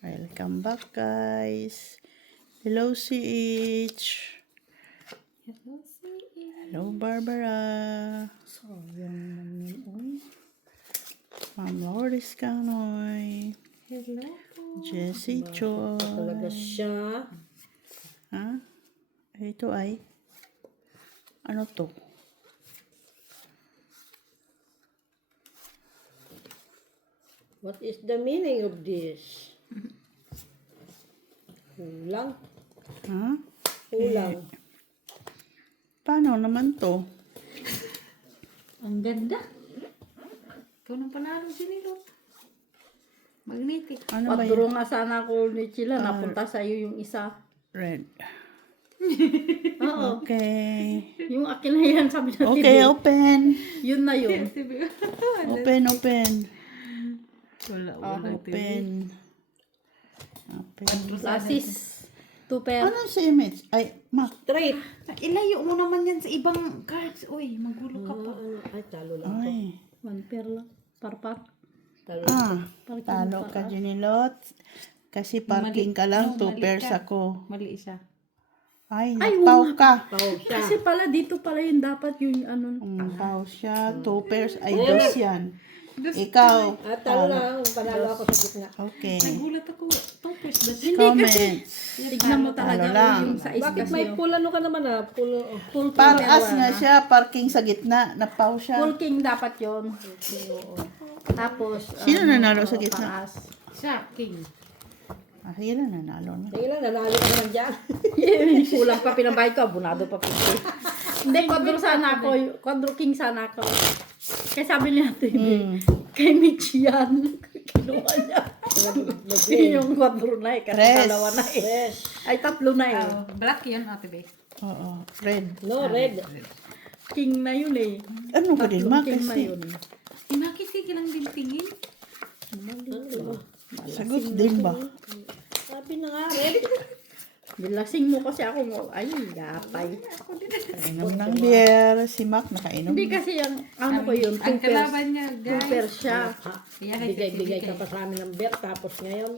Welcome back, guys. Hello, CH. Hello, Barbara. Sayang naman yun. Ma'am Loris Canoy. Hello. Jessie Choi. Talaga siya. Ha? Ito ay? Ano to? What is the meaning of this? Kulang. Ha? Kulang. Paano naman to? Ang ganda. Ikaw nang panalo sinilo. Magnetic. Ano ba Paduro yun? nga sana ako ni Chila. Napunta sa iyo yung isa. Red. Oo. Okay. Yung akin na yan, sabi na Okay, open. Yun na yun. Open. Wala, Open. Open. Lasis. Tuper. Ano sa image? Ay, Mac. Straight. Ilayo mo naman yan sa ibang cards. Uy, magulo ka pa. Ay, talo lang ako. Ay. One pair lang. Par. Talo. Parking Talo pa. ka, Junilot. Kasi parking ka lang, 2 pairs ako. Mali siya. Ay, Ay, napaw oo ka. Oh, kasi pala dito pala yung dapat yung ano. Napaw siya, 2 pairs. Ay, dos yan. Ikaw. Talo lang. Panalo ako sa gitna. Okay. Nagulat ako. Topers. Comments. Tignan mo talaga Talo lang. yung sa Bakit may full ano ka naman Full Paras nga siya, parking sa gitna. Napaw siya. Full king dapat yun. Tapos, Sino nanalo sa gitna? Paas. Siya, king. Ah, yun na, nanalo na. Sige lang, nanalo ka naman dyan. Kulang pa pinabayad ko, abunado pa pito. Hindi, quadro sana ako. Quadro king sana ako. Kaya sabi niya, kay Michi yan. Kinuha niya. Yung quadro na eh. Kasi Res. dalawa na eh. Ay, tatlo na eh. Black yan, ate be. Oo, red. No, red. King na yun eh. Ano ko din, Mac? King na Kasi yun. Inakisig lang din tingin. sagot din ba? Sabi na nga, red. Bilasing mo kasi ako mo. Ay, yatay. Kainom ng beer. Si Mac nakainom. Hindi kasi yung, ano ko yun, Ang 2 pairs. kalaban niya, 2 guys. pairs siya. Bigay ka pa sa amin ng bet, tapos ngayon,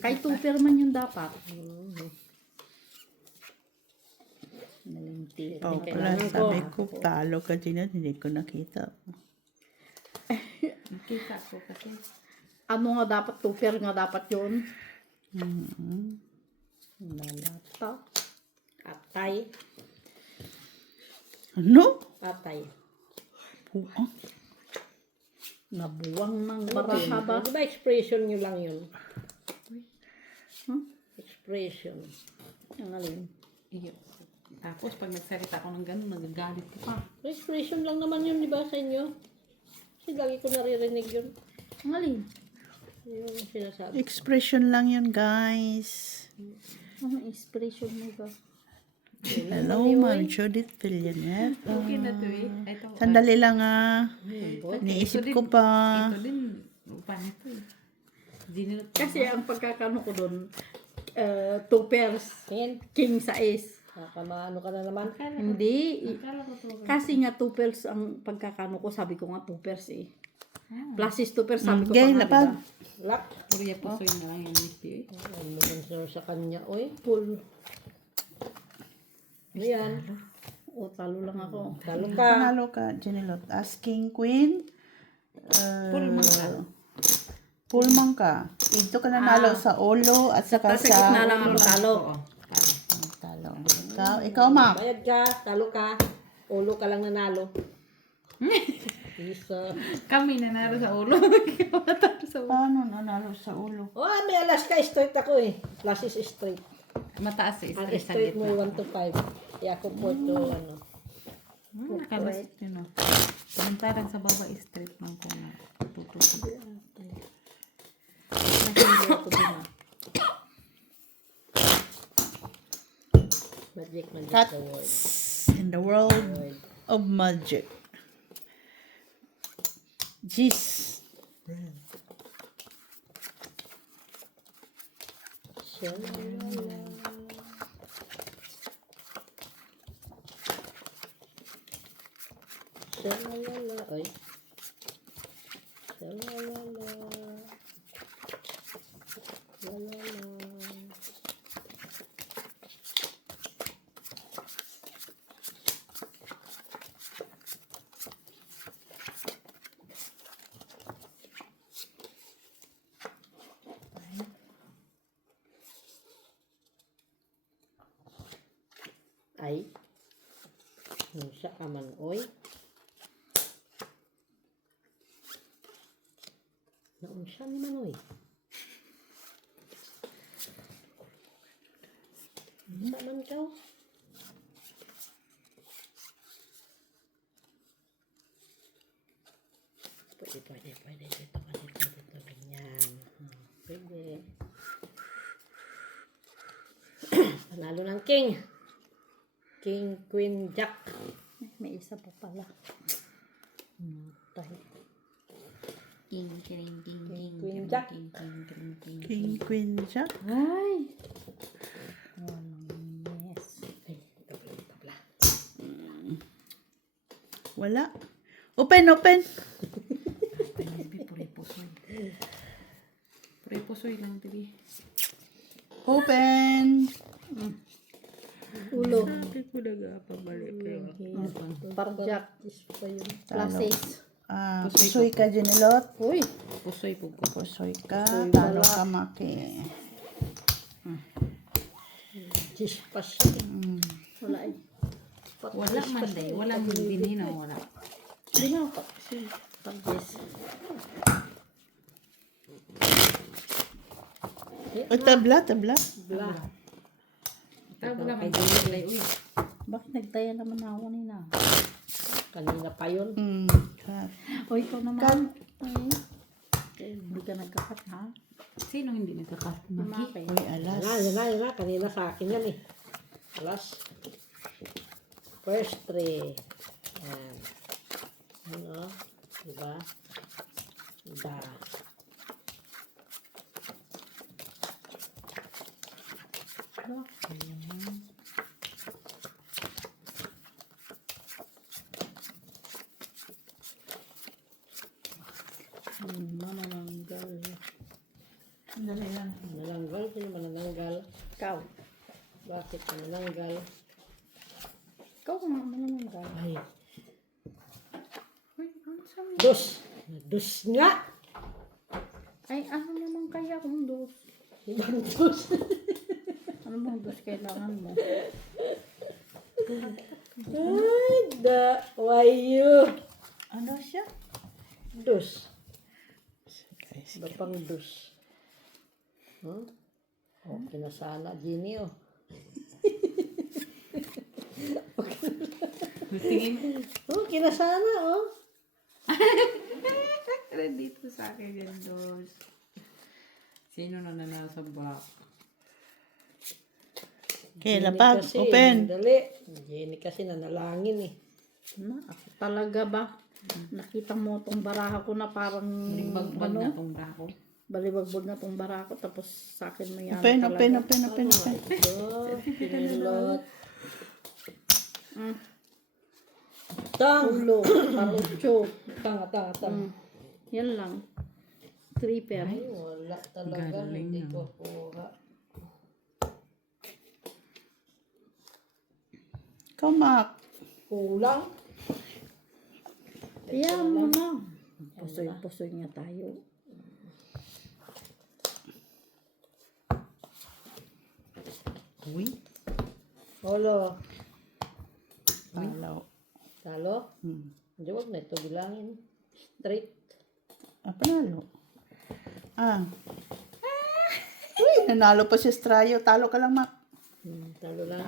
Kay 2 pair man yung dapat. Oh, pala, sabi ko, talo ka din at hindi ko nakita. Nakita ko kasi. Ano nga dapat, 2 pair nga dapat yun. nalata, atay, Ano? atay. Ah, Nabuwang ng baraha ba? Di ba expression nyo lang yun? Expression. Ang alin. Iyo. Tapos pag nagsalita ko ng gano'n, nagagalit ko pa. Expression lang naman yun, di ba, sa inyo? Kasi lagi ko naririnig yun. Ang alin. Yung sinasabi. expression lang yun, guys. Ano expression mo ba? Hello, Ma'am Judith Villanueva. Okay na to eh. Ito, Sandali lang Iniisip ko pa. ito din, upa nito eh. Dinilot ko. Kasi ang pagkakano ko doon, 2 pairs. King size. Ano ka na naman? Hindi. Akala ko to. Kasi nga 2 pairs ang pagkakano ko. Sabi ko nga 2 pairs eh. Plus is 2 pairs. Sabi ko Gay, pa nga, lapad. diba? Lak. Purya puso yun na lang yung misti eh. Ano naman sa kanya, oy. Full. Ayan. O, talo lang ako. Talo ka. Panalo ka, Janilot. Asking Queen. Pulman ka. Pulman ka. Ito ka nanalo sa ulo at saka Sa gitna lang ako talo. talo. Ikaw, Mac. Bayad ka, talo ka. Ulo ka lang nanalo. Isa. Kami nanalo sa ulo. Ikaw natalo sa ulo. Paano nanalo sa ulo? Oh, may alas ka, straight ako eh. Plus is straight. Mataas eh. Ang Stress sa straight mo gitna. 1 to 5. Kaya ako 4 to ano. Kabas yun o. Samantarang sa baba straight lang ko na. Tututok. Nahindi ako din ah. Magic the word. Cats in the world of magic. Jeez. Shalala. Shalala. Oy. Shalala. Wala na. Ay. Siya ka man, oy. Naunsa ni man, oy. Unsa man ka? Pwede. Dito, ganyan. Pwede. Panalo ng king. King, queen, jack. May isa pa pala. Tayo. King, king, king, king, Queen king, Jack. king, king, king, king. King, queen, jack. Ay! Walang yes. Ay, tabla. Wala. Open. Pinabi, puri-pusoy. Puri-pusoy lang, tibi. Open. Ulo. Sabi ko na pabalik kayo. Parjak. Pa yun. Talo. Classes. Pusoy ka, Janelot. Uy! Pusoy po ko. Pusoy ka. Pusoy Talo wala. ka, Maki. Chispas. Wala eh. Wala man day. Walang binhin na wala. Hindi na ako. Si Parjes. Tabla. Bla. Tawag lang may dilay. Uy. Bakit nagtaya naman ako nina? Kanina pa yun. Cut. O ikaw naman. Ay. Hindi ka nagkakat ha? Sino hindi nagkakat? Maki. Uy, alas. Yan na. Kanina sa akin yan eh. Alas. First three. Yan. Ano? Diba? Da. Manananggal. Dali lang. Manananggal. Sino manananggal? Ikaw. Bakit manananggal? Ikaw nga manananggal. Ay. Uy, ano sabi? Dos. Dos nga. Ay, ano naman kaya kung dos? Ibang dos. Ano bang dos kailangan mo? Ay, da. Wayo. Ano siya? Dos. Bapang dos. Huh? Okay na sana, Ginny, oh. Tingin. Okay na sana, oh. Dito sa akin yan, dos. Sino na nanalo sa back? Okay, Ginny lapag. kasi, Open. Dali. Ginny kasi nanalangin, eh. Na, ako talaga ba? Nakita mo tong baraha ko na parang Bagbag na tong brako. balibagbag na tong baraha ko tapos sa akin may ano Open. Ito, pinilot. Tang. Ulo, parucho. Tang. Yan lang. Tripper. Ay, wala talaga. Galing Hindi ah. ko kuha. Ikaw, Mac. Kulang. Ayan mo na. Pusoy nga tayo. Uy. Holo. Talo. Talo? Hindi, wag na ito bilangin. Straight. Panalo. Uy, nanalo pa si Strayo. Talo ka lang, Mac. Talo lang.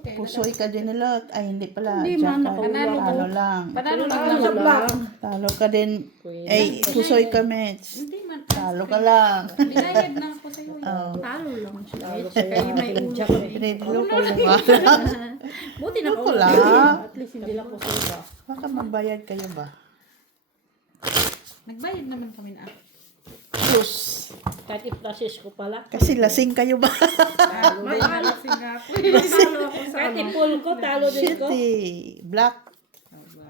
Okay. Pusoy ka, Janelot. Ay, hindi pala. Hindi man, Jack ka. nakuha. Talo lang. Panalo lang Talo lang. lang. Talo ka din. Queen. Ay, pusoy ka, Mets. Hindi man. Talo ka lang. Binayad na ako sa'yo. Talo lang siya. Talo sa'yo. Kayo may Queen ulo. Jack, eh. Pinidilo ko lang. Buti na Ako ko lang. At least hindi lang pusoy ba. Baka magbayad kayo ba? Nagbayad naman kami na. Diyos. Kahit i-process ko pala. Kasi lasing kayo ba? Mahalasing nga ako. Talo ako sa Kahit i-pull ko, talo din Shit ko. eh. Black.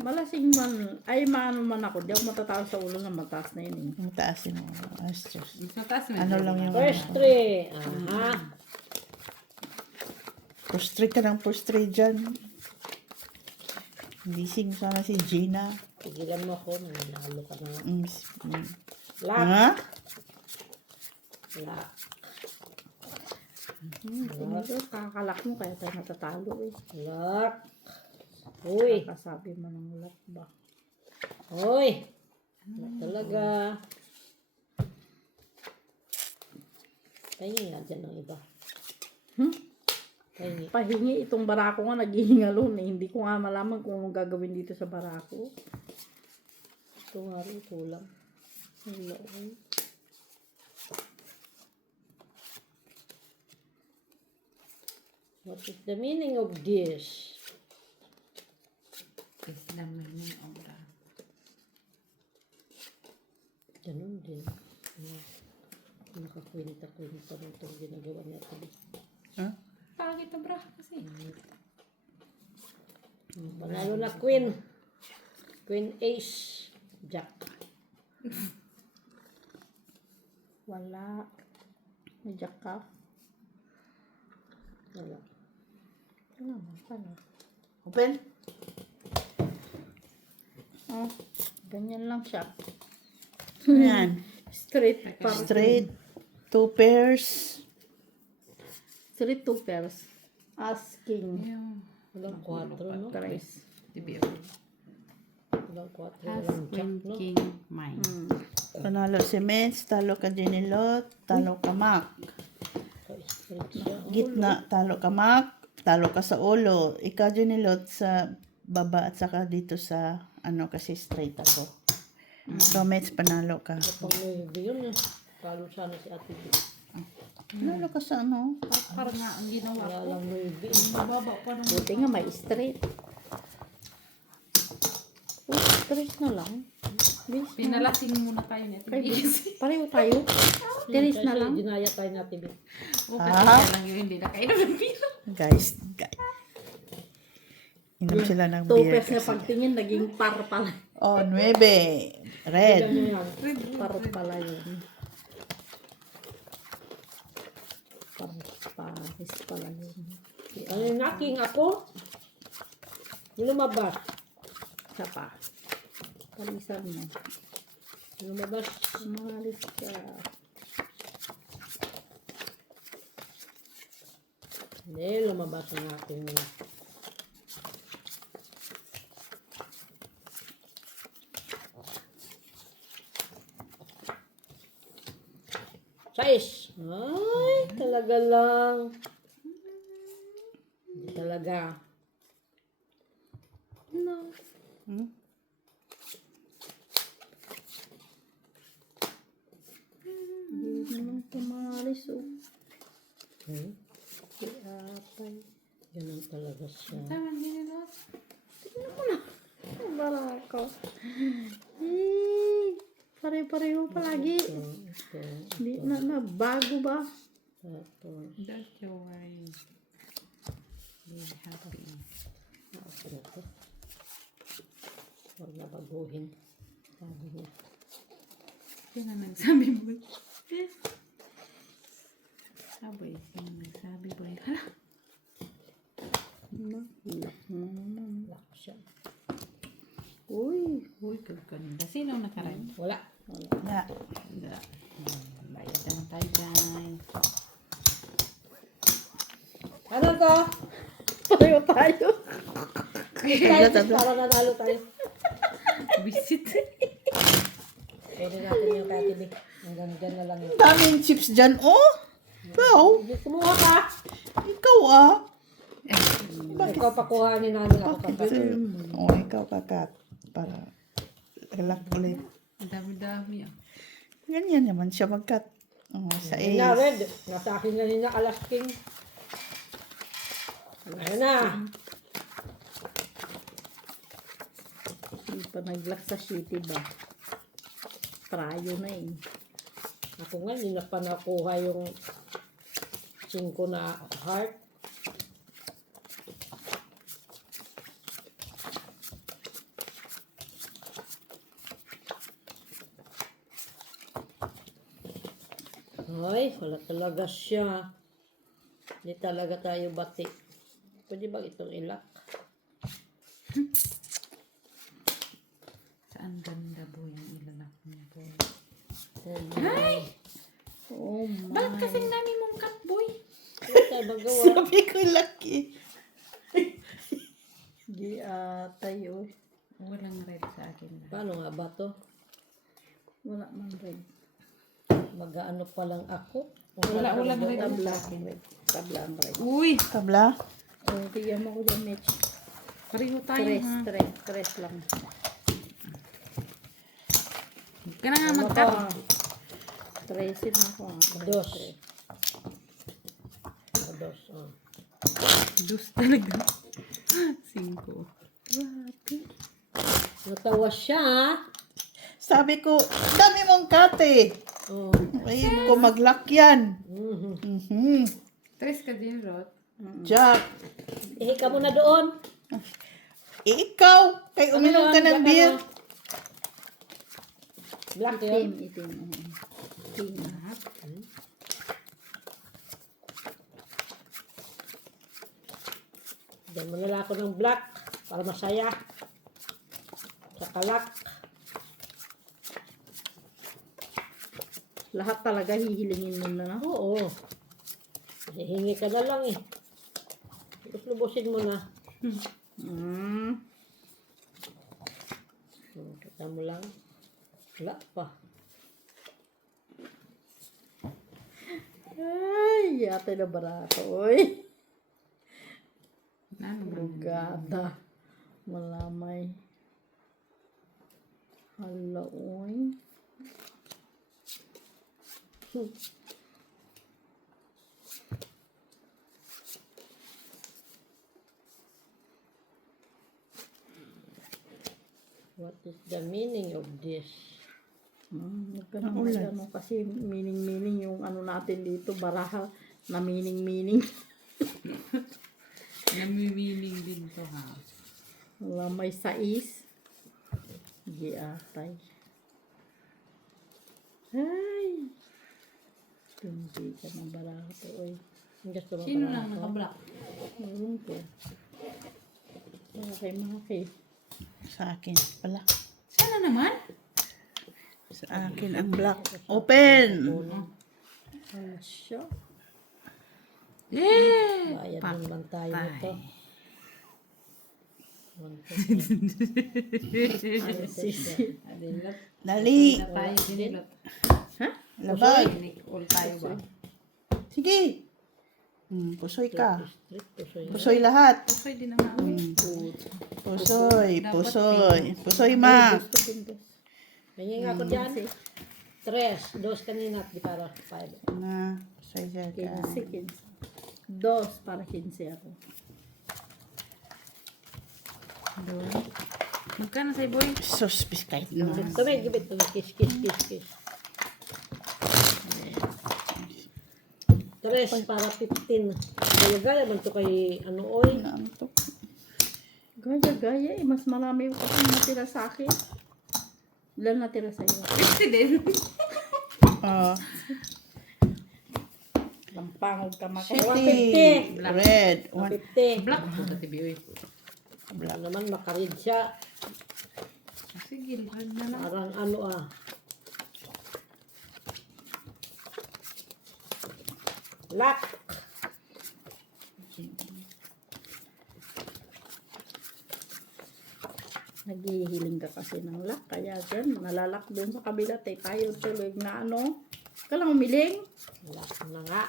Malasing man, ay maano man ako, di ako matatalo sa ulo na mataas na yun eh. Ang taasin mo. Astos. Sa taas mo. Ano lang yung... First 3. Aha. Frustrate ka ng frustrate dyan. Gising sana si Gina. Tigilan mo ako. Nanalo ka na. Ha? Lock. Lock. Kakakalak mo kaya tayo natatalo eh. Lock. Uy. Kasabi mo ng lock ba? Uy. Lock talaga. Tingin nga dyan ng iba. Tingin. Pahingi itong barako nga naghihingalo na hindi ko nga malaman kung anong gagawin dito sa barako. Ito nga rin. Kulang. Hello. What is the meaning of this? Islam may obra. Ganun din. Nakakwenta-kwenta na itong ginagawa natin. Ha? Pangit na bra kasi. Panalo na Queen. Queen Ace. Jack. Wala. May jack ka? Wala. Wala naman pala. Open? Oh, ganyan lang siya. Ayan. Straight par. Straight. 2 pairs. Straight 2 pairs. Asking. Yung Walang 4, no? Price. TBO. Walang 4. Walang Jack, no? King mine. Panalo si Mets, talo ka Dinilot, talo ka Mac. Straight siya. Gitna, talo ka Mac, talo ka sa ulo. Ikaw Dinilot sa baba at saka dito sa ano kasi straight ako. So Mets, panalo ka. Pag may yun, talo sana si Ate B. Panalo ka sa ano? Parang nga ang ginawa Wala ko. lang may B. Mababa pa nung Buti nga may straight. Oh, straight na lang. Bis. pinalasing muna tayo ni Ate Kay B. Bis. Pareho tayo. Tiris na lang. Dinaya tayo natin B. O kasi kaya lang yun, hindi na kainom ng pino. Guys. Inom sila ng 2 beer. pairs na pagtingin, naging par pala. Oh, 9. Red. Par pala yun. Paris pala yun. Ano yung naking ako? Yung lumabas. Isa pa. Palisan mo. Yung lumabas. Umalis ka. Hindi, lumabas ang aking mga. Sais! Ay, talaga lang. Hindi talaga. No. Hmm? Hindi naman pumalis oh. Si Apay. Ganun talaga siya. Tama, ginilot. Barako. Pare-pareho palagi. Ito. Hindi na bago ba? Tapos, That's your way. Be happy. ako na to. Huwag na baguhin. Sabi niya. Sino nagsabi boy? Sabi, sino nagsabi boy? Hala! Lock mo naman. Wala ko siya. Uy. Uy, kaganda. Sino nakaraan? Wala. Yeah. Wala. Bayad naman tayo guys. Ano to? Pareho tayo. Para nanalo tayo. Visit. Pwede natin yung katibi. Hanggang dyan na lang yun. Daming chips dyan. Oh! Ikaw? Hindi, kumuha ka. Ikaw ah. Ikaw pakuhanin namin ako kapag. Oh, ikaw kakat. Para galak ulit. Ang dami-dami ah. Ganyan naman siya magkat. Oh, sa Ayun na, ace. Red. Nasa akin na rin na alas king. Ayun na. Hindi pa nag-lock sa city ba? Prayo na eh. Ako nga, hindi na pa nakuha yung 5 na heart. Ay, wala talaga siya. Hindi talaga tayo bati. Pwede ba itong ilak? Saan ganda boy yung ilalak niya boy? Oh my. Bakit kasing dami mong cut boy? Wala tayo magawa. Sabi ko lucky. Di atay, oh. Walang red sa akin. Paano nga ba to? Wala man red. Mag-ano pa lang ako? Walang red Tabla. sa akin. Tabla ang red. Uy! Tabla. Oh, tigyan mo ko dyan, Mitch. Pareho tayo Tres, ha. tres lang. Ka na nga Ako, mag-cut. tresin ako. Dos. Dos. Oh. Dus talaga. 5. Natawa siya. Sabi ko, dami mong kate. Oh. Ay, ko mag-lock yan. Mhm. Mhm. Tres ka din, Rod. Jack. Ihi ka muna doon. Ikaw, kay uminom ka ng beer. Black Itim, yun. itim. Itim. Diyan mo nila ako ng black para masaya. Sa kalak. Lahat talaga hihilingin mo na. Oo. Hihingi ka na lang eh. Lubusin mo na. Mm. Kita mo lang. Wala pa. Ay, yate na barato, oy. Ano man? Bugada. Malamay. Hala, oy. What is the meaning of this? Huwag ka naman ano, kasi meaning yung ano natin dito, baraha na meaning. Namimiling din to ha. Wala may sais. Giatay. Ay! Tumbi ka ng baraha to, oy. Ang gusto mo Sino para lang ako? naka-block? Meron ko. Maki. Sa akin pala. Sana naman? Sa akin ang black. Open! Wala siya. Eh! Bayad naman tayo nito. Ay, sisi. Dali! Na tayo dinilot. Labag! All tayo ba? Sige! Pusoy ka. Street po siya. Pusoy lahat. Okay din naman. Pusoy, pusoy. Pusoy, ma. Hingi nga ako dyan. Tres. Dos kanina. Di para 5. Na, pusoy dyan. 15. Dos para 15 ako. Doon. Magkano sa'yo boy? Sus, biskay na. Tumay, gibit. Kiss. Tres para 15. Gaya-gaya man to kay ano oy. Naantok. Gaya, eh. Mas marami yung kapag natira sa akin. Ilan natira sa iyo? 50 din. Oh, Lampangog ka maki. 50. Red. 50. Black po sa TV oy. Wala naman makarid siya. Sige, red na lang. Parang ano ah. Lock. Naghihiling ka kasi ng lock. Kaya dyan, nalalak doon sa kabila. Tayo tuloy na ano. Ka lang umiling. Lock na nga.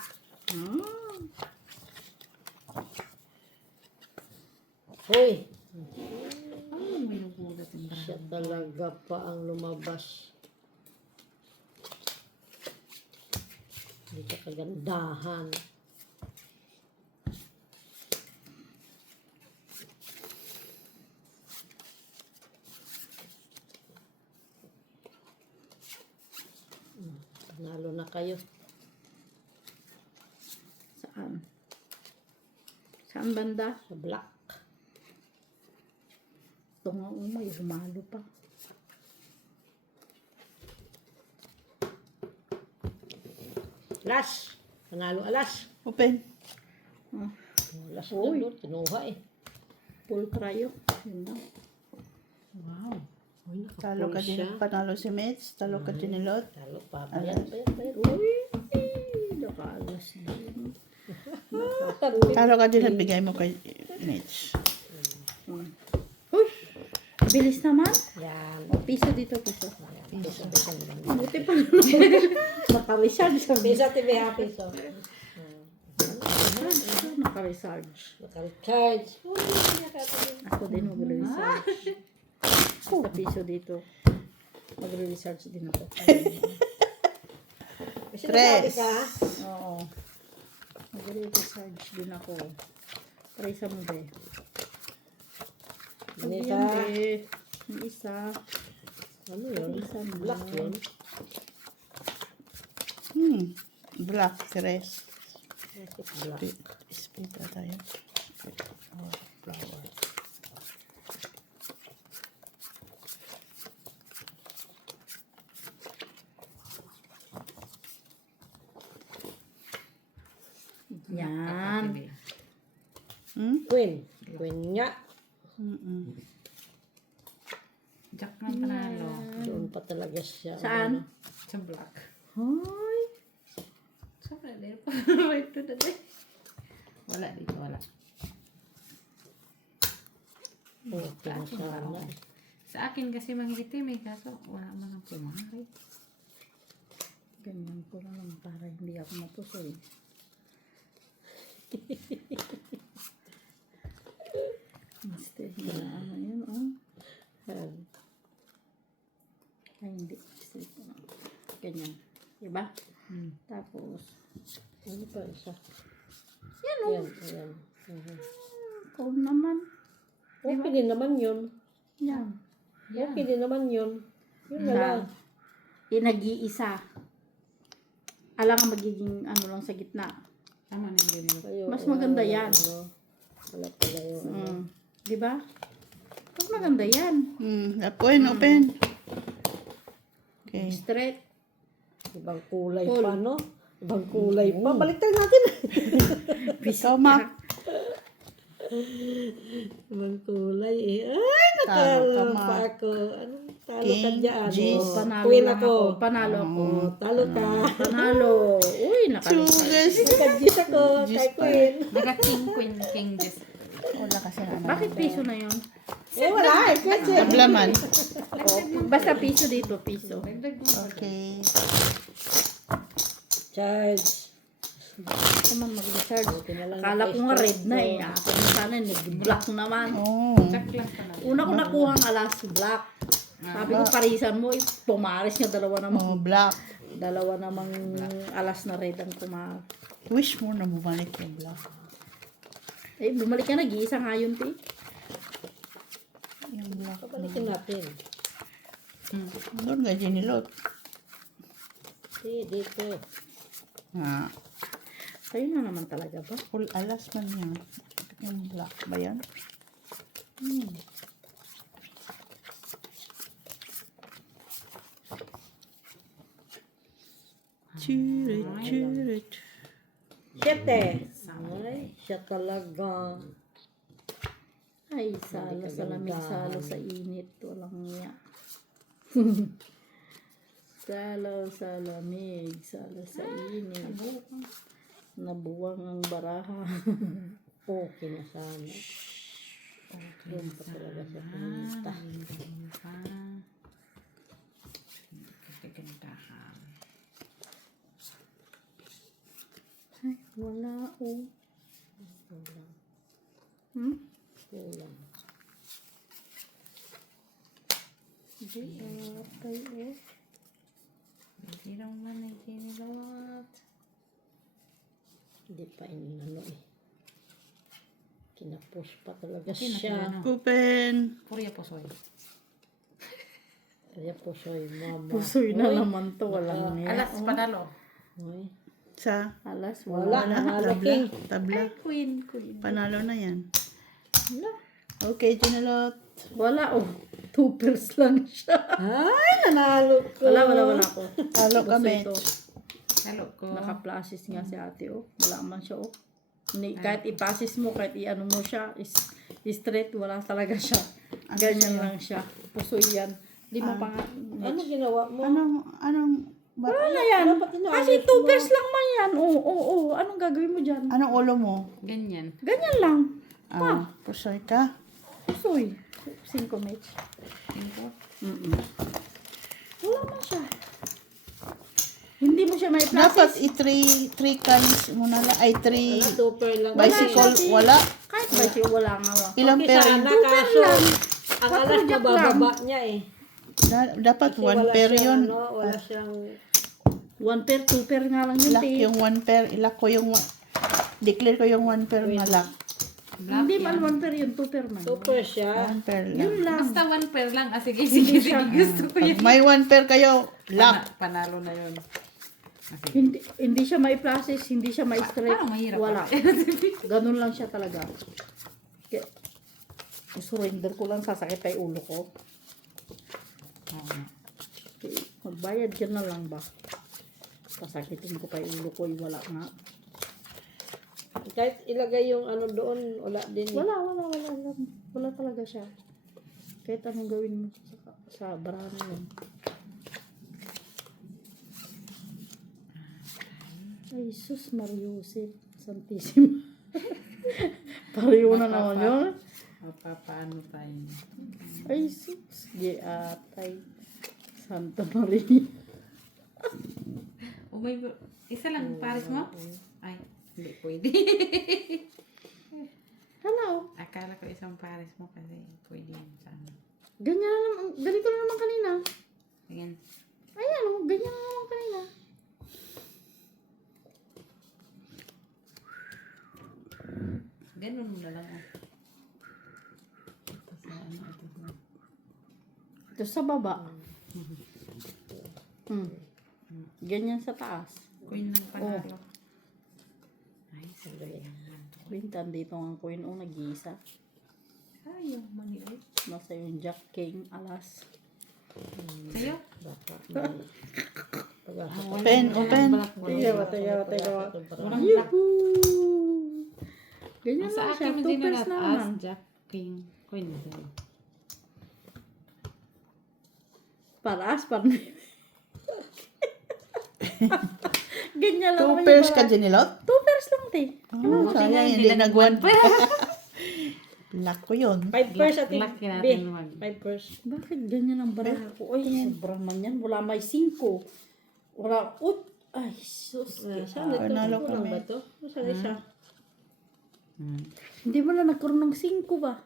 Hoy. Ano mo yung bulat yung Siya talaga pa ang lumabas. Hindi ka kagandahan. Nalo na kayo. Saan? Saan banda? Sa black. Ito nga umay, humalo pa. Alas. Panalo alas. Open. Alas Uy. na doon. Kinuha eh. Full tryo. Yun na. Wow. Uy, Talo ka nakapul din. siya. Panalo si Mitch. Talo ka din ni Lot. Talo pa. Bayad. Uy. Nakaalas din. Talo ka din. Bigay mo kay Mitch. Uy. Bilis naman. Yan. O, piso dito, piso. Piso. Piso. Buti pa naka-recharge sa Piso. TV ha. Piso. Naka-recharge. Naka-recharge. Ako din magre-recharge. Basta piso dito. Magre-recharge din ako. Tres. Oo. Magre-recharge din ako. Parisa mo ba? Nita. Yung isa. Ano yun? Isa mo. Black yun. Black. Tres. Black. Split na tayo. Oh, flower. Yan. Queen. Queen nga. Jack ng panalo. Doon pa talaga siya. Saan? Sa black. Hoy. Saka din pa. Ito na din. Wala dito, wala. Okay na sana. Sa akin kasi mangitim eh, kaso wala mga pumari. Ganyan ko lang para hindi ako mapusoy. Instead na ano yun, oh. Ay, hindi. Instead na. Ganyan. Diba? Tapos, Ano pa isa? yan o. Yan. Ayan. Ikaw naman. Okay din naman yun. Yan. Okay din naman yun. Yun na lang. Nag-iisa. Alam nga magiging ano lang sa gitna. Tama na yung ganito. Kayo, Mas maganda wala, yan. ano, wala pala yung ano. Diba? Mas maganda yan. Open. Okay. Straight. Ibang kulay Full. pa, no? Ibang kulay pa. Baliktad natin. Ikaw, Mac. Ibang kulay eh. Ay, Talo ka, natalo Mac. pa ako. Anong talo ka King, dyan? G's. Oh, Panalo Queen lang ako. Panalo ako. Oh, talo ka. Panalo. Uy, nakalimutan. Sugas. Naka-G's ako. G's Kay pa. Queen. Naka-king queen, king just. Wala kasi naman. Bakit piso na yun? Eh, wala eh. Kasi. Tablaman. Basta piso dito, piso. Dagdag mo. Okay. Charge. Ako man mag-recharge. Buti na lang Akala ko nga red na eh. naka-stop Ako na sana nag-black naman. Oh. Jack lang panalo. Una ko nakuha ang alas black. Sabi ko parisan mo, pumaris nga dalawa namang Oh, black. alas na red ang kumar. Wish mo na bumalik yung black. Eh, bumalik ka nag-iisa nga yun, te. Yung black. Pabalikin natin. Doon nga Lot. Dito. Ha. Kayo na naman talaga ba? Full alas man yan. Yung black ba yan? Churit, churit. Siyete. Ay, siya talaga. Ay, salo sa lamig, salo sa init. Walang niya. Salo sa lamig, salo sa init. Nabuwang ang baraha. Okay na sana. Doon pa talaga siya pumunta. Kagandahan. Ay, wala oh. Kulang. Hmm? Kulang. Hindi, atay oh. Hindi naman ay kinilot. Hindi pa inano eh. Kinapos pa talaga Okay na siya. sila, no? Open. Korea po, soy. Kaya po soy mama. Pusoy na naman to, walang niya. Alas, panalo. Uy. Sa Alas, Wala. wala. Nanalo tabla. king. Tabla. Queen, queen. Panalo na yan. Wala. Okay, Lot. Wala oh. 2 pills lang siya. Ay, nanalo ko. Wala ko. Talo ka, Gusto Mitch. ito. Halo ko. Naka-plasis nga si ate, oh. Wala man siya, oh. Kahit ipasis mo, kahit i-ano mo siya, straight, wala talaga siya. Ganyan lang siya. Pusoy yan. Lima pa nga. Ano ginawa mo? Anong, Wala na yan. Kasi 2 pairs lang man yan. Oo. Anong gagawin mo dyan? anong ulo mo? Ganyan. Ganyan lang. Pusoy ka? Pusoy. 5 match. Tingko. Wala man siya. Hindi mo siya may Dapat plasis. three cans mo na lang. Ay, three Super lang. bicycle. siya, Wala. Kahit ba siya wala nga ba? Ilang Okay, pair? sana kaso, ang alas na jack lang. bababa niya eh. Dapat Kasi one wala pair siyang, yun. ano, wala siyang, 1 pair, 2 pair nga lang yun, Lock te. yung one pair. Ilak ko yung declare ko yung one pair na lock. Hindi man 1 pair yun, 2 pair man. super siya. One pair lang. Yun lang. Basta 1 pair lang. Ah, sige. Gusto ko Pag yun. may one pair kayo, lock. Panalo na yun. Hindi siya may plasis, hindi siya may straight. Parang mahirap. Wala. Ganun lang siya talaga. Kaya, surrender ko lang, sasakit pa yung ulo ko. Okay, magbayad ka na lang ba? Sasakitin ko pa yung ulo ko, wala nga. Kahit ilagay yung ano doon, wala din. Wala talaga siya. Kahit anong gawin mo sa barahan yun. Ay, sus, Mariusip. Santissima. Pariyo na naman yun. Papaano tayo? Ay, sus. Atay. Santa Maria. May isa lang pares mo? Ay, hindi pwede. Hello. Akala ko isang pares mo kasi pwede yun sana. Ganyan na naman. Ganito na naman kanina. Again. Ayan, oh, ganyan na naman kanina. Ganun mo na lang. Ito sa ano, ito sa... Ito sa baba. Ganyan sa taas. Queen ng panalo. Ay, sandali. Bintan dito ang coin o nag-iisa. Ay, yung maliit. Nasa yung Jack King alas. Sa'yo? Open. Tayo. Walang black. Ganyan Sa lang siya. akin, 2 hindi na pairs na as naman. Jack King. Queen din. Paraas, Ganyan lang. Two naman pairs yung ka, para- Janilot? 2 pairs lang, te. Sayang, hindi nag-one. Lock ko yun. 5 pairs at Black B. natin naman. 5 pairs. Bakit ganyan ang baraha ko? Ay, sobra man yan. Wala may 5. Wala, ay, sus. Saan ito? Panalo Kulang kami. ba ito? Saan isa? Hindi mo lang nagkaroon ng 5 ba?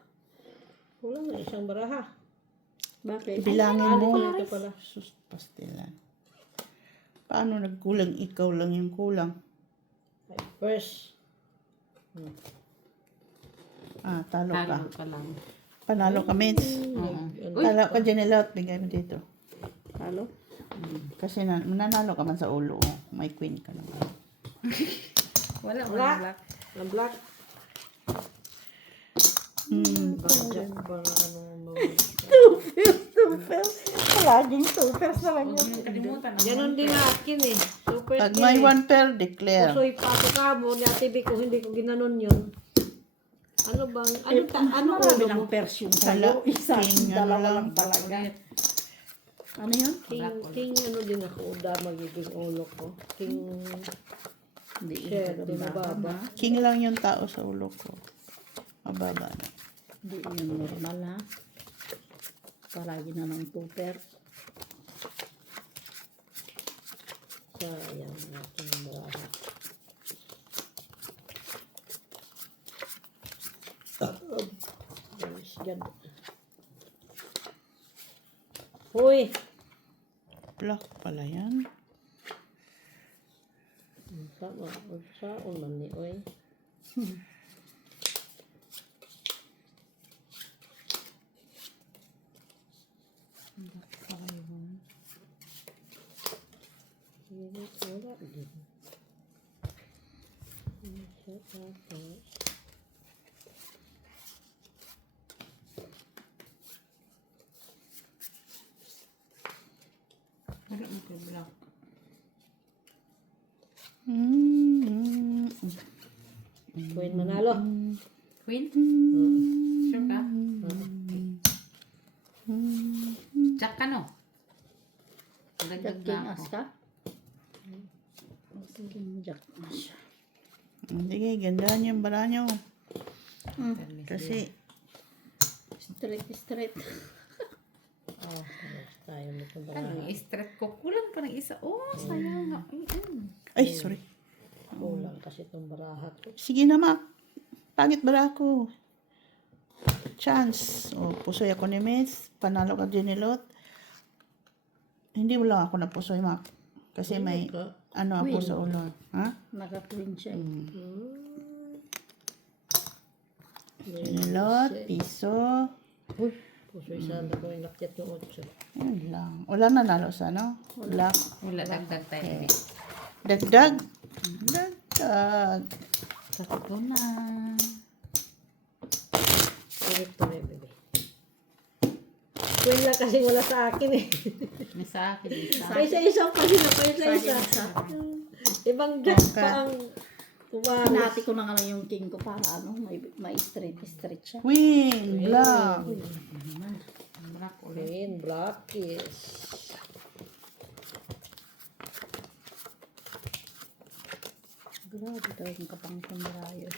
Kulang na isang baraha. Bakit? Bilangin mo. Ito pala. Sus, pastilan. Paano nagkulang? Ikaw lang yung kulang. 5 pairs. Talo ka. Talo pa lang. Panalo ka, Mitch. Talo ka, Janilot. Bigay mo dito. Halo? Kasi mananalo ka man sa ulo. May queen ka lang. Wala. Black. Ang black. Jack para ano mo. 2 pairs. Palaging 2 pairs na lang Huwag yun. mo nang kalimutan. Ganon din na akin eh. Super Pag may one pair, declare. Pusoy pa ako ka mo. Ni Ate Vic, kung hindi ko ginanon yun. Ano bang, ano Marami ulo ng mo? pairs yung sa'yo. Isa, King, ano dalawa lang. lang talaga. Ano yun? King ano din ako. Uda magiging ulo ko. King Hindi share. yun Tinababa. mababa. King lang yung tao sa ulo ko. Mababa na. Hindi yun normal ha. Palagi na ng 2 pairs. Sayang natin baraha. Hoy! Block pala yan. Tama. Saon man ni oy. Wala din. Wala mo kay black. Queen manalo. Queen? Sure ka? Jack ka no? Dagdag King na as ako. ka? King Jack as. Sige, gandaan yung bara nyo. Kasi, Straight. Oh, tayo nito ba? Ano, straight ko. Kulang pa ng isa. Oh, sayang nga. ay, sorry. Kulang kasi itong baraha ko. Sige na, Mac. Pangit bara ako. Chance. O, pusoy ako ni Miss. Panalo ka din ni Lot. Hindi mo lang ako napusoy, Mac. Kasi may, ano ako sa ulo. Ha? Naka-queen siya. Ni Lot, piso. Uy, puso isang ko yung lakyat ng 8. Yun lang. Wala nanalo sa ano? Wala. Wala, dagdag tayo. Okay. Dagdag. Dagdag. Tatlo na. Correct to me, baby. Queen lang kasi wala sa akin eh. May sa akin. Isa. Isa-isa pa sila pa isa-isa. Ibang jack pa ang tumawas. Pinati ko na nga lang yung king ko para ano, may straight siya. Queen. Black. Black ulit. Queen, black is. Grabe daw yung kapangpang marayo.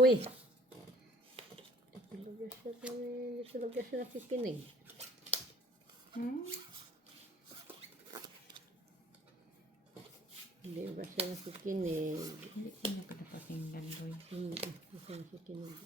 Uy! Talaga siya nakikinig. Hindi ba siya nakikinig? Hindi ko na pinapakinggan, boy. Hindi siya nakikinig.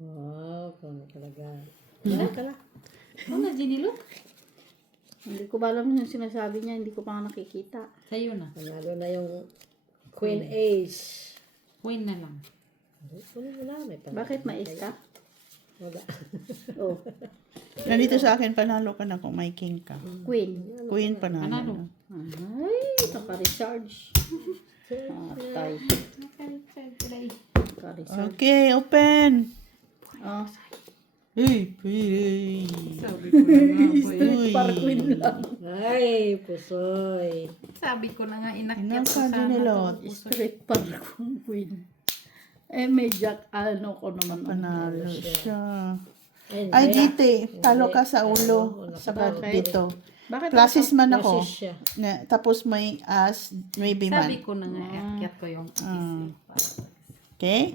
Wow, kung talaga. Wala ka na. Ano, Ginilo? Hindi ko ba alam yung sinasabi niya, hindi ko pa nga nakikita. Sa'yo na. Panalo na yung Queen Ace. Queen na lang. Kunin mo na, may panalo. Bakit mais ka? Wala. Oh, Nandito sa akin, panalo ka na kung may king ka. queen. Queen, panalo. Panalo. Ay, naka-recharge. Tay. Naka-recharge. Okay, open. Oh, Hey, hey. Sabi ko na nga, boy. Uy. para queen lang. Ay, pusoy. Sabi ko na nga, inakyat Inan ko ka, sana Ginilot. to. Straight para queen. Eh, may jack, ano ko naman. Panalo siya. Ay, Ay, dito eh. Talo ka sa ulo. Saka dito. Bakit Classes man ako. Process siya. Na, tapos may as, maybe Sabi man. ko na nga, iakyat ko yung isip. Okay?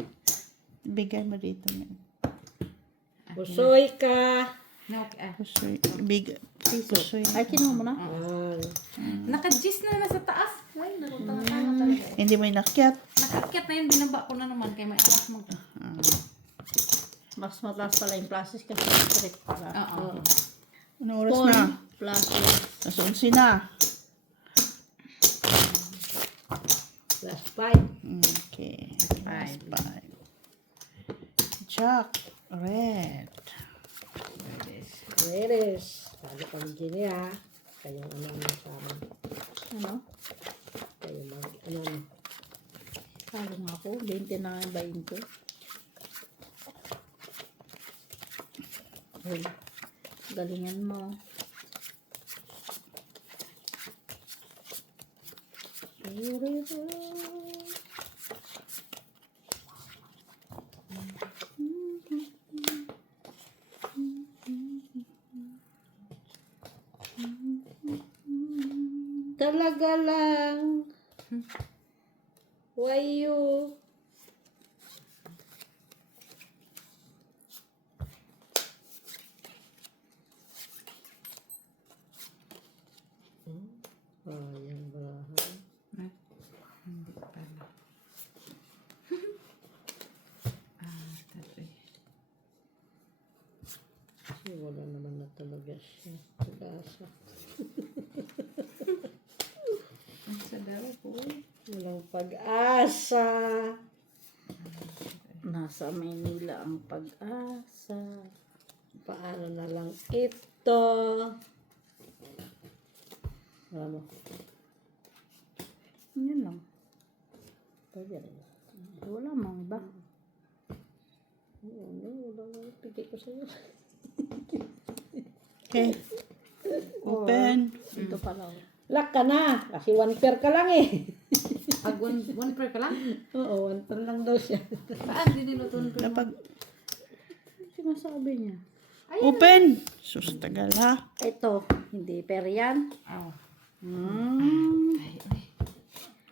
Bigay mo dito. Man. Pusoy ka. No, okay. Pusoy. Pusoy. Ay, kinuha mo na. Naka-gis na nasa taas. Ay, narutang na talaga. Hindi mo inakyat. Nakakyat na yun, binaba ko na naman kaya may alas mag... Mas mataas pala yung classes kasi straight para. Oo. Ano oras na? Classes. Nasa 11 na. Plus 5. Okay. Five. Five. Jack. Red. Pwede. Sabi ka ni Jenny ha. Kayong ano mo sa amin. Ano? Kayong mag ano. Sabi nga ako, 20 na 20. Uy, galingan mo. Talaga lang. Why you? Yung barahan. Hindi ko pala. Agasya. Pag-asa. Ang sa daw po. Walang pag-asa. Nasa Maynila ang pag-asa. Paano na lang ito? Alam mo. Yun lang. Pwede rin. Wala mang iba. Wala. Pigay ko sa'yo. Okay. Open. Ito pala. Lock ka na. Kasi 1 pair ka lang eh. One prayer ka lang? Oo, 1 pair lang daw siya. Saan diniluto one prayer? Kapag Sinasabi niya. open. Sus, tagal ha. Ito, hindi per yan. Oh.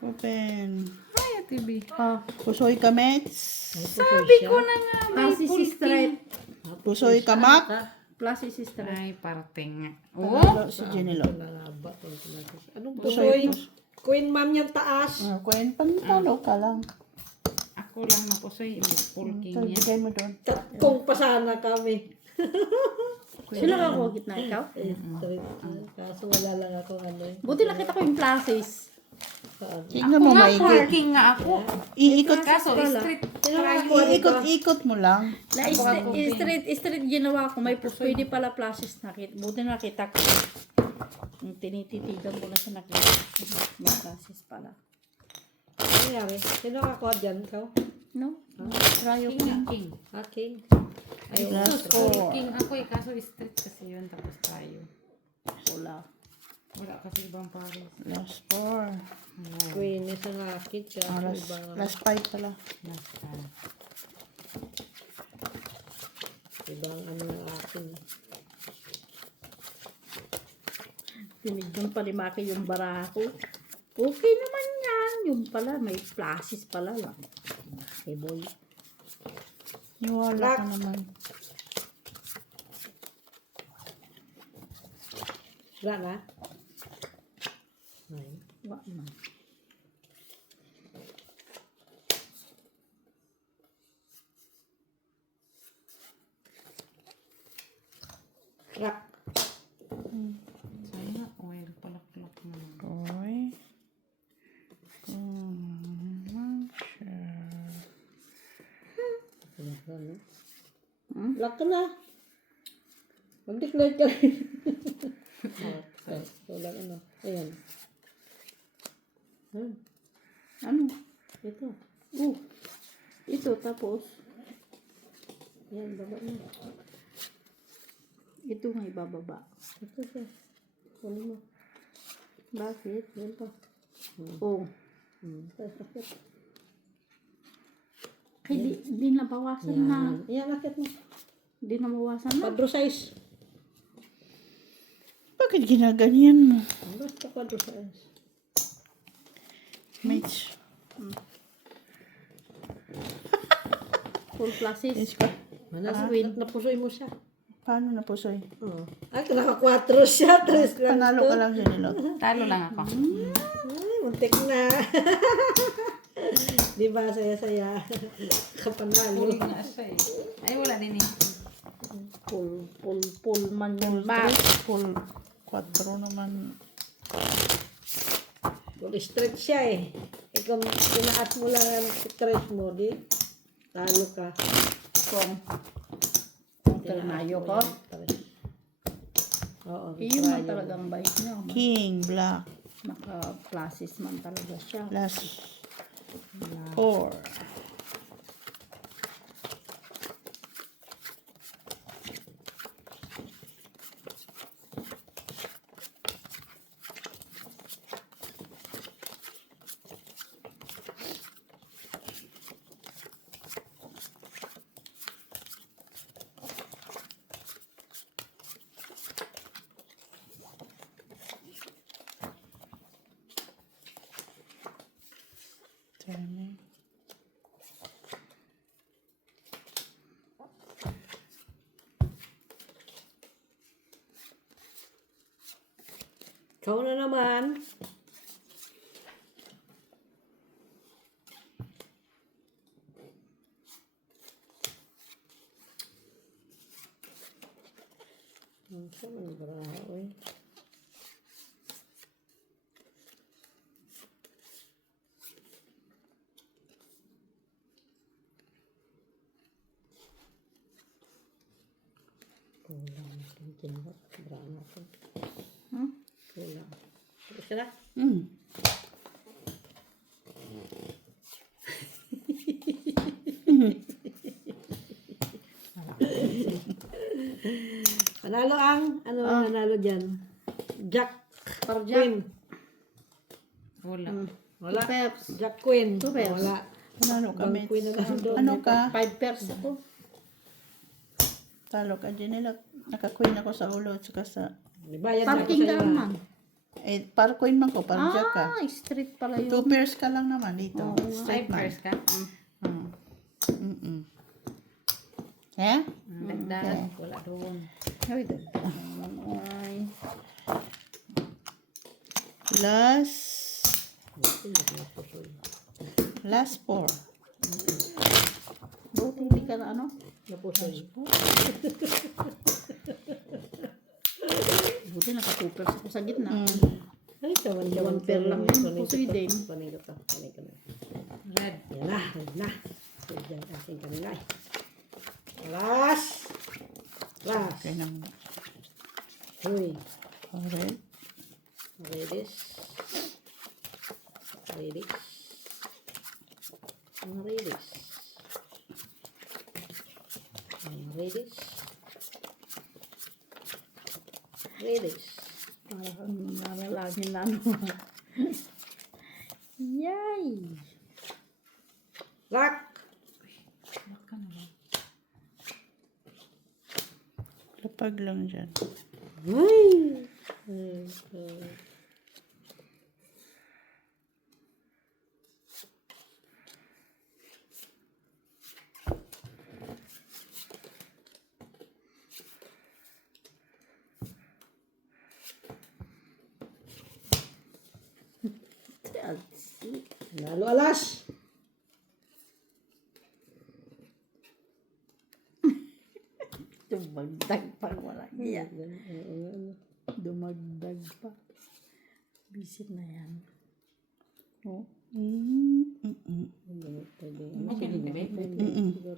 Open. Ay, TV. Oh, Pusoy kamets. Sabi ko na. Plus is straight. Pusoy kamak. Plus is straight. Ay, parating nga. Oh. Panalo si Jenilo. Anong Pusoy. pusoy? Queen ma'am yung taas. Kwen, pantalo ka lang. Ako lang na pusoy. Full king Ito, yan. bigay mo doon. Kung pasana kami. Sino ka ko gitna ikaw? Kaso wala lang ako ano eh. Buti nakita ko yung pluses. Saan? Tingnan mo Full maigi. king nga ako. Iikot, Kaso, street. iikot mo lang. Na straight ginawa ko. May pwede pala pluses nakita. Buti nakita ko. Yung tinititigan ko na siya nakita. May pluses pala. Ano nangyari? Sino nakakuha dyan? Ikaw? No? Try King nga, king. King. Ay, Last full four. king ako eh. Kaso, street kasi yun. Tapos tayo. Wala. Wala kasi ibang pares. Last 4. Queen is ang akit siya. Last 5 pala. Last time. Ibang ano ng akin. Tinignan pa ni Maki yung baraha ko. Okay naman yan. Yung pala, may pluses pala lang. Okay, boy. Niwala ka naman. Wala na? Ay. Wa na. Crack. Sayang nga. Oil. Palak-palak na lang. Oy. Lock ka na. Mag-declare ka rin. Wala ano. Ayan. Ano? Ito. Ito tapos. Yan, baba na. Ito nga ibababa. Ito siya. Kunin mo. Bakit? Yan pa. Oh. Sakit. Kaya di nabawasan na. Yan, akit mo. Di na mawasan na. Quadro size. Bakit ginaganyan mo? Basta quadro size. Mates. Full pluses. Yes, ko. Napusoy mo siya. Paano na pusoy? Oo. Ay, naka-4 siya. 3 lang. Panalo ka lang, Jenilo. Talo lang ako. Ay, muntik na. Di ba, saya-saya. Kapanalo. Full nga siya eh. Ay, wala din eh. Full man yung back. Full 4 naman. Full stretch siya eh. Kung tinaas mo lang ang stretch mo, di talo ka. Kung kalmayo ko. Oo. Iyon man talagang bait niya. King, black. Naka-pluses man talaga siya. Last 4. Dami. Ikaw na naman. Sama ni baraha, oy. Kulang natin tinot. Baraha natin. Kulang. Tapos ka na? Panalo ang, ano ang nanalo dyan? Jack. Para Queen. Wala. Wala. Peps. Jack Queen. Two peps. Wala. Panalo ka, Bang Mitch. Queen na lang doon. Ano ka? 5 pairs ako. Talo ka, Janela. Naka-queen ako sa ulo at saka sa... Bayad na ako Parking ka sa'yo. naman. Eh, par queen man ko, par jack ka. Street pala yun. 2 pairs ka lang naman dito. Oo, Straight man. First ka? Eh? Dagdag. Wala doon. Ay, dagdag naman. Ay. Last 4. Buti hindi ka na ano? Napusoy. Buti naka 2 pairs ako sa gitna. Ay, kawan ka. One pair lang yun. Pusoy din. Panay ko to. Panay ko na. Red. Yan na. Yan na. So, dyan aking kanina. Last. Last. Okay naman. Uy. Alright. Ladies. Ladies. Ladies. Ladies. Ladies. Parang nalalagin na ano. Yay! Lock. Baka naman. Lapag lang dyan. Ay. Nalo alas. Dumagdag pa. Wala yan. Dumagdag pa. Visit na yan. Oh. Okay, babe.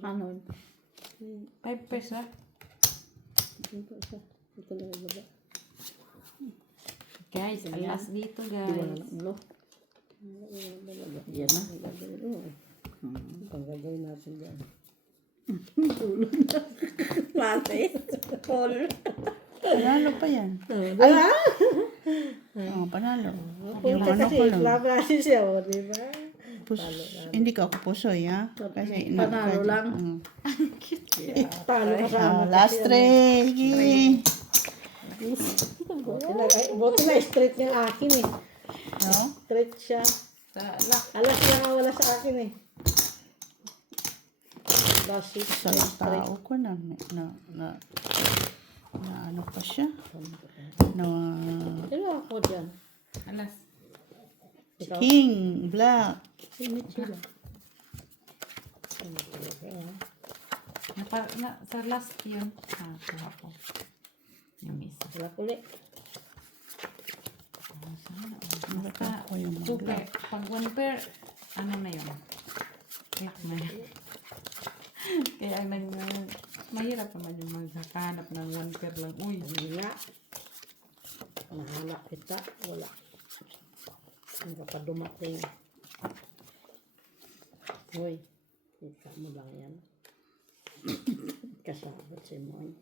Ano? 5 pesos ah. Ito lang yung baba. Guys, alas dito guys. Ulo. Yan na. Ang gagawin natin dyan. Ulo na. Klase. All. Panalo pa yan. Wala? Panalo. Punta ano kasi, ko lang. klase siya, o, di ba? Hindi ka ako pusoy, ha? Kasi, Panalo lang. Talo ka sa Last 3. Sige. Buti na straight yung akin eh. No? Straight siya. Sa lock. Alas lang ang wala sa akin eh. Basi. Sa tao ko na ano pa siya? Sino ako dyan? Alas. Ikaw? King, black. Sino sila? Sa last yun. Kuha ko. Yung isa. Wala ulit. Basta, Ako yung 2 pair. Pag 1 pair, ano na yun? Lock na yun. Kaya mahirap naman yung maghahanap ng 1 pair lang. Uy, Wala. Nahanap kita. Wala. Ang kapadumating. Uy. Ika mo lang yan. Kasabot si Moy.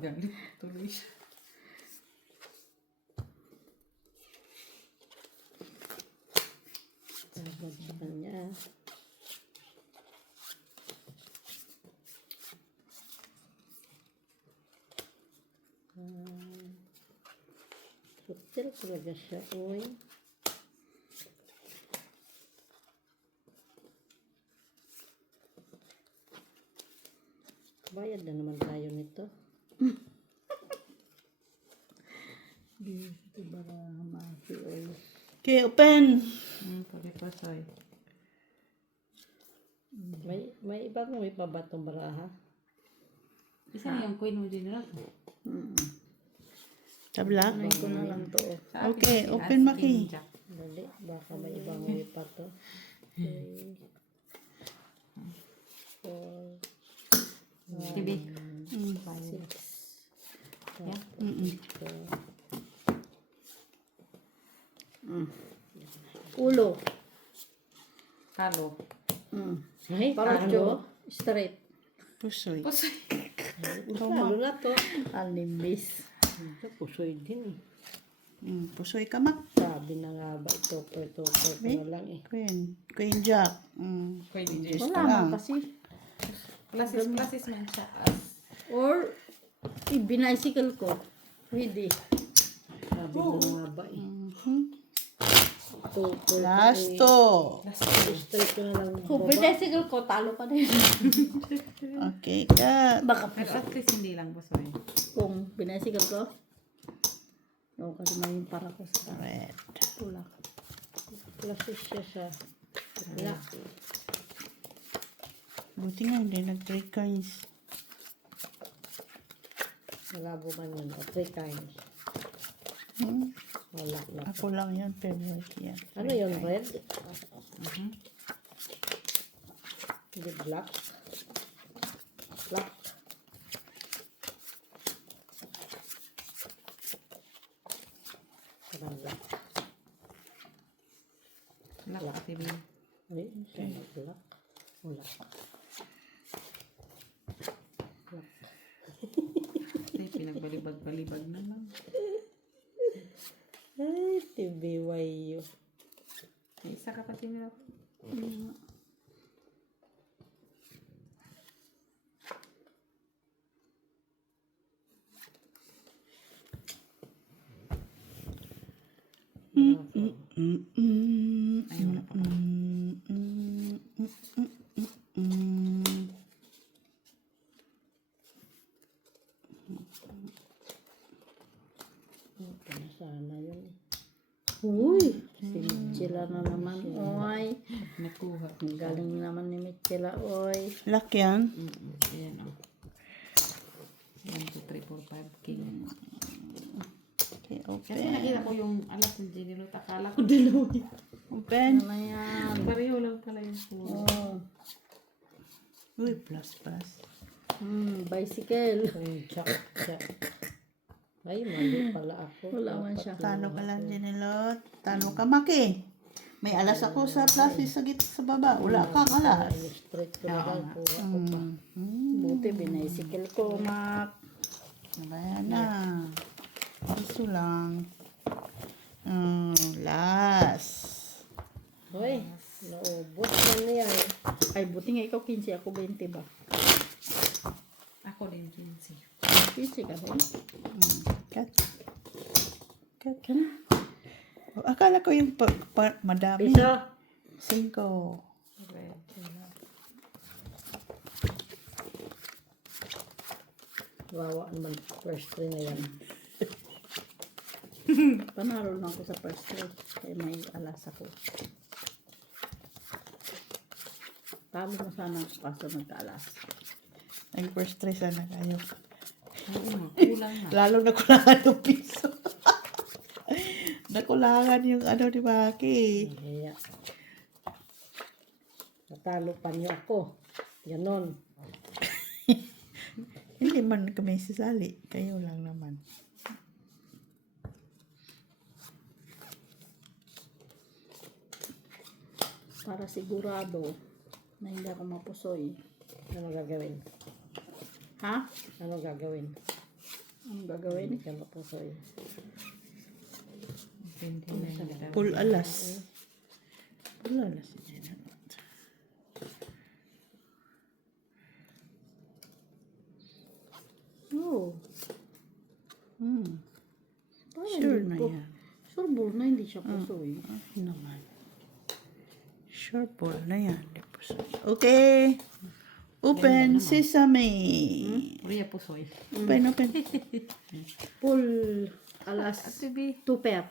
galit tuloy siya. Sabot sa kanya. Sutil talaga siya, uy. Bayad na naman tayo nito. Dito ba mati oil? Okay, open. Pag-ipasoy. May iba may pabatong baraha. Isa na yung queen mo din lang. Tabla? Kunin ko na lang to. oh. Sa akin Okay, kasi open as Maki. king jack. Dali, baka may ibang way pa to. 3, 4, Tibi. 6, Yeah. Ulo. Kalo. Ay, Paradyo. Straight. Pusoy. Pusoy. Lalo na to. Alimbis. Ito, pusoy din eh. Pusoy kamak. Sabi na nga ba, topper ko na lang eh. Queen. Queen Jack. Pwede din. Just Wala lang. man kasi. Plasis man siya as Or, i-binicycle ko. Pwede. Sabi na nga ba eh. Topper Last to. straight ko na lang. Kung binicycle ko, talo pa din. Okay, cut. Baka pero at least hindi lang pusoy. kung binicycle ko. Oo, kasi may para ko sa Red. tulak. Plasis siya sa black. Buti nga hindi nag-3 coins. Malabo man yun. O, 3 times. Wala na. Ako lang yun, favorite yan. Ano yun, red? Hindi black. Black. Parang black. Black TV. Ay, siya black. Wala. Ay, pinagbalibag-balibag na lang. Ay, TBYU. May isa ka pa tinira. Ay, wala pa. Ano sana yun? Uy! Si Michela na naman. Oy! Nakuha. Ang galing naman ni Michela. Oy! Lock yan. Ayan o. 1, 2, 3, 4, 5 king. Okay, Kasi open. nakita ko yung alas ng Ginilot. Akala ko dalawa yun. Open. Ano na yan? Pareho lang pala yung puro. Oh. Uy, plus. Bicycle. Ay, jack. Ay, mali pala ako. Wala man siya. Talo ka lang, Janelot. Talo ka, Maki. May alas ako sa plastic sa sa baba. Wala kang alas. Ay, straight ko na lang. Kuha ko pa. Buti binicycle ko, Mak. Nabayan na. Iso lang. Last. Hoy, naubos man niya eh. Ay, buti nga ikaw 15, ako 20 ba? Ako din 15. 15 ka rin? Cut. Ka na. Oh, akala ko yung madami. Isa. 5. Red. Wawa naman first three na yan. Panalo lang ko sa first trade. Kaya may alas ako. Talo mo sana ako kaso nagka-alas. Nag-first try sana kayo. Oo nga, kulang na. Lalo nakulangan yung piso. Nakulangan yung ano ni Maki. Kaya. Natalo pa niyo ako. Ganon. Hindi man kami sasali. Kayo lang naman. Para sigurado na hindi ako mapusoy. Ano gagawin? Ha? Ano gagawin? Ang gagawin? Hindi ka mapusoy. 29. Full alas. Full alas. Oo. Sure na yan. Sure ball na hindi siya pusoy. Ay naman. Sure ball na yan. Okay. Open sesame. Ria Pusoy. Open. Full alas. TV. 2 pair.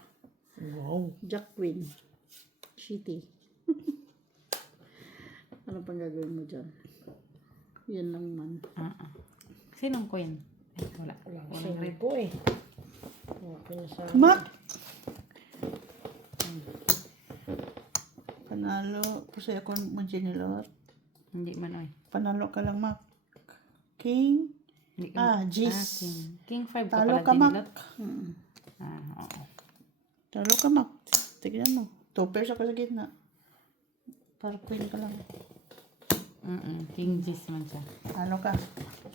Wow. Jack Queen. Shitty. Ano pang gagawin mo dyan? Yan lang man. Sinong queen? Ay, wala. Walang red. Po eh. Okay na sa Mak! Panalo. Pusay ako mo ginilot. Hindi man oy. Panalo ka lang, Mak. King. Hindi Gis. King 5 ka Talo pala ka, Mak. dinilot. Mm. Oo. Talo ka, Mak. Tignan mo. 2 pairs ako sa gitna. Para queen ka lang. King Gis man siya. Talo ka.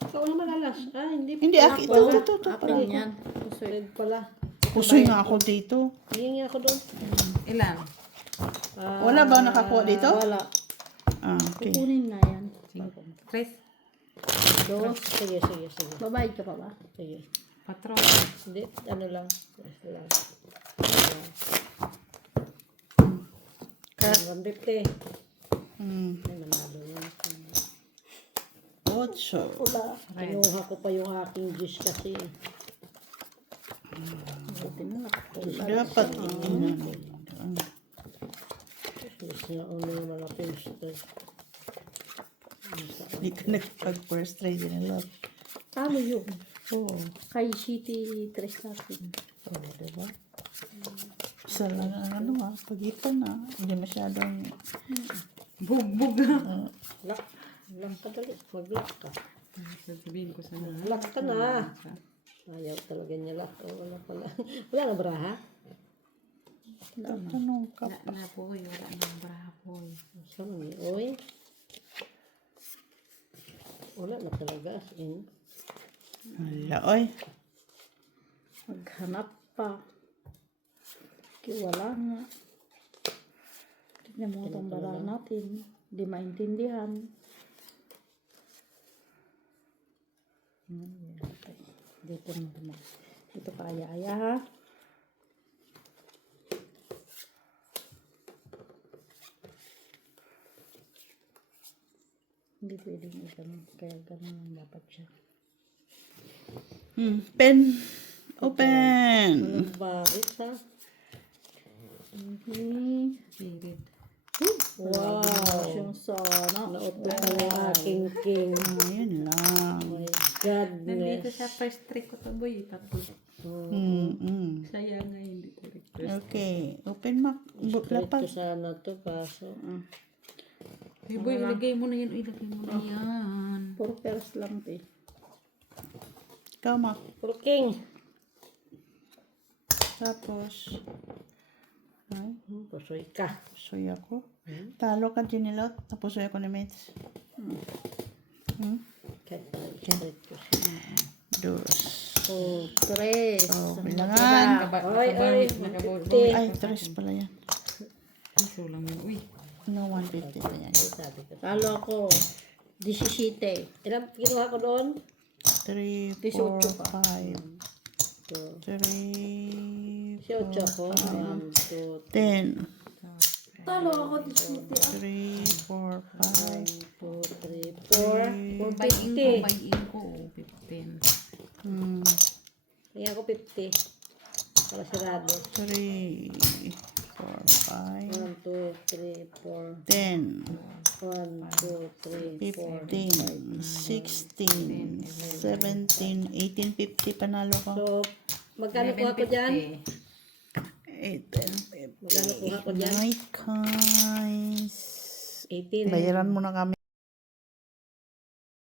ikaw na malalas. Hindi. Hindi, Ako. ito. Akin yan. Red pala. Pusoy nga ako dito. Hihingi ako doon. Ilan? Wala ba nakakuha dito? Wala. Okay. Kukunin na yan. 3. Dos. Sige. Babayad ka pa ba? Sige. 4. Hindi, ano lang. Yes lang. 150. Ay, manalo yan. 8. Wala. Kinuha ko pa yung aking juice kasi. Buti na nakatulad. Dapat Yes na una yung malaki yung stress. hindi ka nagpag-first trade din lang. Talo yun. Oo. Kay City 3 natin. Oo, diba? Isa lang ang pagitan Hindi masyadong Bugbog. Lock. Lock ka dali. Mag-lock ka. Sasabihin ko sana. Lock ka na. Ayaw talaga niya lock. Wala pala. Wala na braha? tanong ka. Na po yun. Wala nang braha po. Saan ni? Oy. Wala na talaga. As in. Wala, oy. Maghanap pa. Wala nga. Tignan mo itong bara natin. Di maintindihan. Dito naman. Dito kaya-aya ha. Hindi pwedeng ganun. Kaya ganun ang dapat siya. Pen. Open. Walang barit ha? Spirit. Wow. Siyang sana. Nauto ka ng aking king. Ayun lang. My goodness. Nandito sa first trick ko to boy. Tapos saya nga hindi trick. Okay. Open, Mak. Ito Lapag. sana to kaso. Hey boy, ilagay mo na yan. Ilagay mo na yan. Puro pairs lang eh. Ikaw, Mak. Puro king. Tapos. Ay, Pusoy ka. soy ako. Talo ka, Ginilot. Tapos soy ako ni Mates. Kahit straight ko siya. Dos. Oh, tres. Oh, bilangan. Oy. Ay, tres pala yan. Iso lang yun. Uy. No, 150 pa yan. Sabi ko. Talo ako. 17. Ilang kinuha ko doon? 3, 4, 5. 3, 18 ko. 1, 2, 10. Talo ako 17. 3, 4, 5. 2, 3, 4. Bayin ko. 50. Bayin ko. 15. Kaya ako 50. Para sarado. 3, 4, 5. 1, 2, 3, 4. 10. 1, 2, 3, 4. 15, 16, 17, 18, 50, panalo ko. So, magkano kuha ko dyan? 8, Magkano kuha ko dyan? My guys. 18. Bayaran mo na kami.